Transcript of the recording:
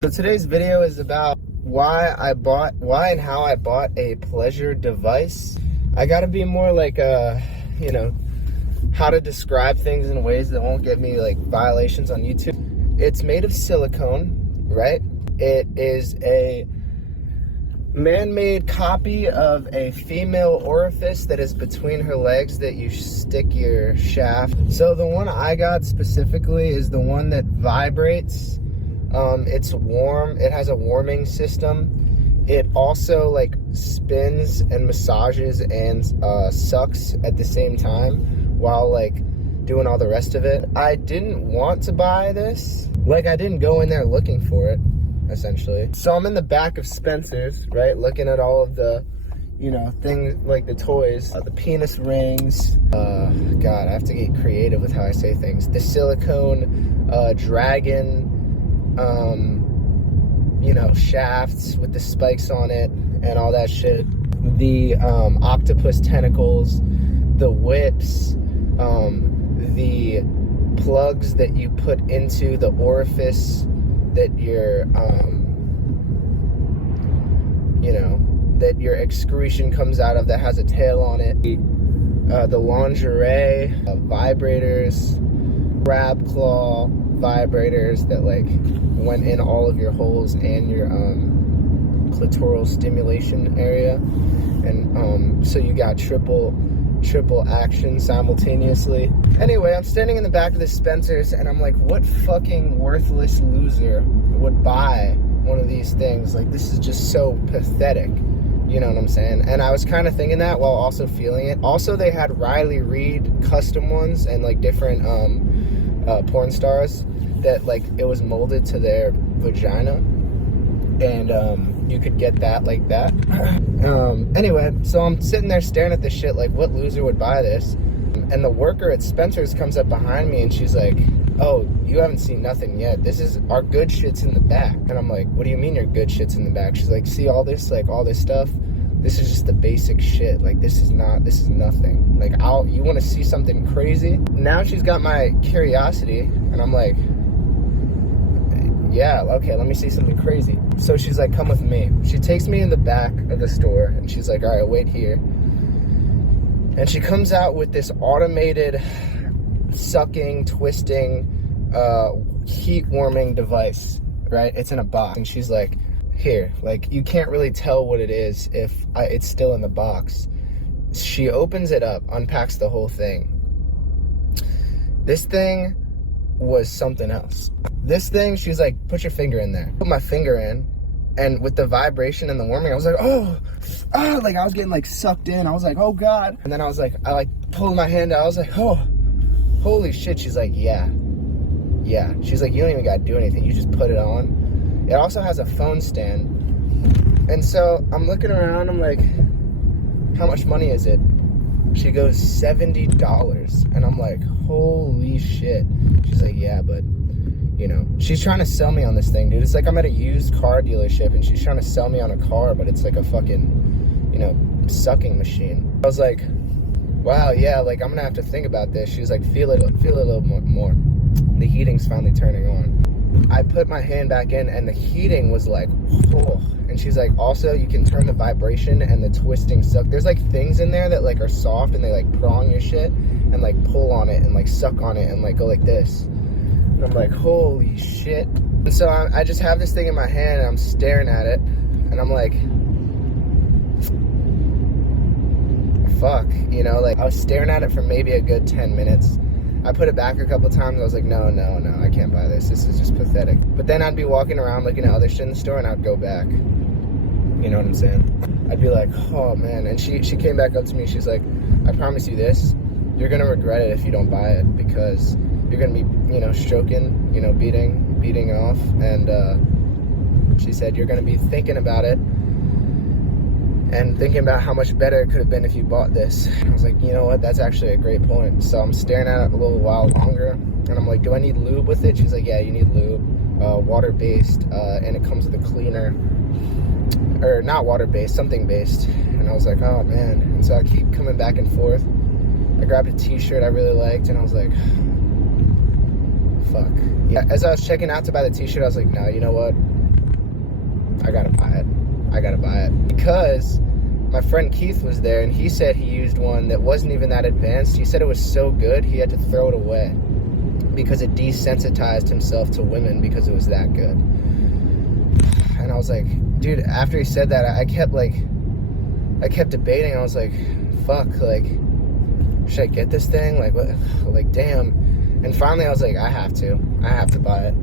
So today's video is about why and how I bought a pleasure device. I gotta be more like how to describe things in ways that won't get me like violations on YouTube. It's made of silicone, right? It is a man-made copy of a female orifice that is between her legs that you stick your shaft. So the one I got specifically is the one that vibrates. It's warm. It has a warming system. It also like spins and massages and sucks at the same time while like doing all the rest of it. I didn't want to buy this. Like, I didn't go in there looking for it, essentially. So I'm in the back of Spencer's, right, looking at all of the, things like the toys, the penis rings. God, I have to get creative with how I say things. The silicone dragon. Shafts with the spikes on it and all that shit. The octopus tentacles, the whips, the plugs that you put into the orifice that that your excretion comes out of, that has a tail on it. The lingerie, vibrators, crab claw vibrators that like went in all of your holes and your clitoral stimulation area, and so you got triple action simultaneously. Anyway, I'm standing in the back of the Spencer's and I'm like, what fucking worthless loser would buy one of these things? Like, this is just so pathetic. You know what I'm saying? And I was kind of thinking that while also feeling it. Also, they had Riley Reid custom ones and like different porn stars that like it was molded to their vagina, and you could get that like that. Anyway, so I'm sitting there staring at this shit like, what loser would buy this? And the worker at Spencer's comes up behind me and she's like, oh, you haven't seen nothing yet. This is our good shit's in the back. And I'm like, what do you mean your good shit's in the back? She's like, see all this stuff? This is just the basic shit. Like, this is nothing. Like, you want to see something crazy? Now she's got my curiosity, and I'm like, yeah, okay, let me see something crazy. So she's like, come with me. She takes me in the back of the store, and she's like, all right, wait here. And she comes out with this automated sucking, twisting, heat warming device, right? It's in a box. And she's like, here, like, you can't really tell what it is if it's still in the box. She opens it up, unpacks the whole thing. This thing was something else. This thing, she's like, put your finger in there. Put my finger in, and with the vibration and the warming, I was like, like I was getting like sucked in. I was like, oh God. And then I pulled my hand out. I was like, oh, holy shit. She's like, yeah. She's like, you don't even gotta do anything. You just put it on. It also has a phone stand. And so I'm looking around, I'm like, how much money is it? She goes, $70. And I'm like, holy shit. She's like, yeah, but, she's trying to sell me on this thing, dude. It's like I'm at a used car dealership and she's trying to sell me on a car, but it's like a fucking, sucking machine. I was like, wow, yeah, like I'm gonna have to think about this. She was like, feel it a little more. The heating's finally turning on. I put my hand back in and the heating was like, oh. And she's like, also you can turn the vibration and the twisting suck. There's like things in there that like are soft and they like prong your shit and like pull on it and like suck on it and like go like this. And I'm like, holy shit. And so I just have this thing in my hand and I'm staring at it and I'm like, fuck, like I was staring at it for maybe a good 10 minutes. I put it back a couple times. I was like, no, I can't buy this. This is just pathetic. But then I'd be walking around looking at other shit in the store and I'd go back. You know what I'm saying? I'd be like, oh man. And she came back up to me. She's like, I promise you this. You're going to regret it if you don't buy it, because you're going to be, stroking, beating off. And she said, you're going to be thinking about it and thinking about how much better it could have been if you bought this. I was like, you know what, that's actually a great point. So I'm staring at it a little while longer, and I'm like, do I need lube with it? She's like, yeah, you need lube, water-based, and it comes with a cleaner, or not water-based, something based. And I was like, oh man. And so I keep coming back and forth. I grabbed a t-shirt I really liked, and I was like, fuck. Yeah, as I was checking out to buy the t-shirt, I was like, no, you know what? I gotta buy it. I gotta buy it. Because my friend Keith was there, and he said he used one that wasn't even that advanced. He said it was so good, he had to throw it away because it desensitized himself to women because it was that good. And I was like, dude, after he said that, I kept debating. I was like, fuck, like, should I get this thing? Like, what? Like, damn. And finally I was like, I have to buy it.